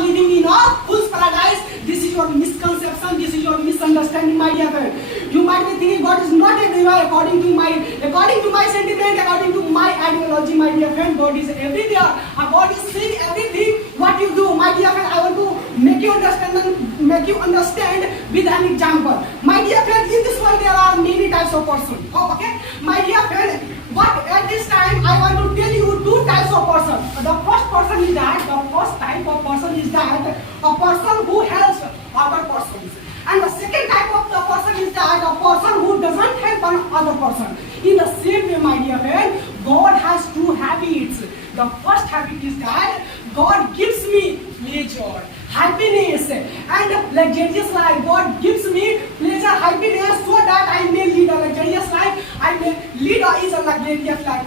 are living in a fool's paradise. This is your misconception, this is your misunderstanding, my dear friend. You might be thinking God is not everywhere according to my sentiment, according to my ideology, my dear friend. God is everywhere. God is seeing everything what you do, my dear friend. I want to make you understand with an example. My dear friend, in this world there are many types of persons. Oh, okay, my dear friend. But at this time, I want to tell you two types of person. The first type of person is that a person who helps other persons. And the second type of the person is that a person who doesn't help another person. In the same way, my dear friend, God has two habits. The first habit is that God gives me pleasure, happiness, and luxurious life. God gives me pleasure, happiness, so that I may lead a luxurious life. I may lead a luxurious life.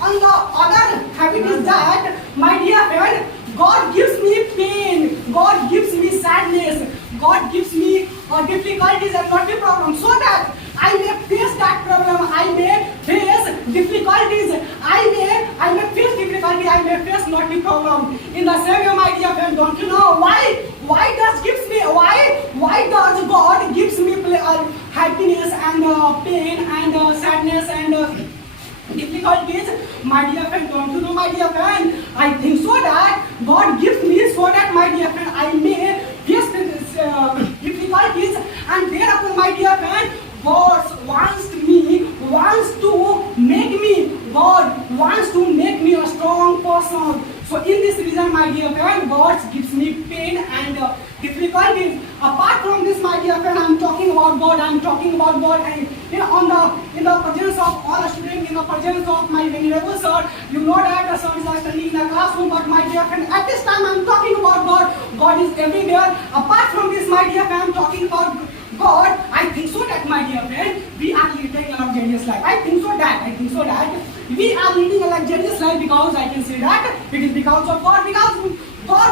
And the other habit is that, my dear friend, God gives me pain, God gives me sadness, God gives me difficulties and not the problems, so that I may face that problem, I may face difficulties, I may face difficulty, I may face not the problem. In the same way, my dear friend, don't you know why does God gives me happiness and pain and sadness and difficulties? My dear friend, don't you know, my dear friend? I think so that God gives me so that, my dear friend, I may face difficulties, and thereupon, my dear friend, God wants to make me a strong person. So in this reason, my dear friend, God gives me pain and difficulties. Apart from this, my dear friend, I'm talking about God, and in the presence of all students, in the presence of my venerable sir. You know that the sir is studying in the classroom, but my dear friend, at this time I'm talking about God. God is everywhere. Apart from this, my dear friend, I'm talking about God. I think so that, my dear friend, we are living a luxurious life. I think so that we are living a luxurious life, because I can say that it is because of God, because God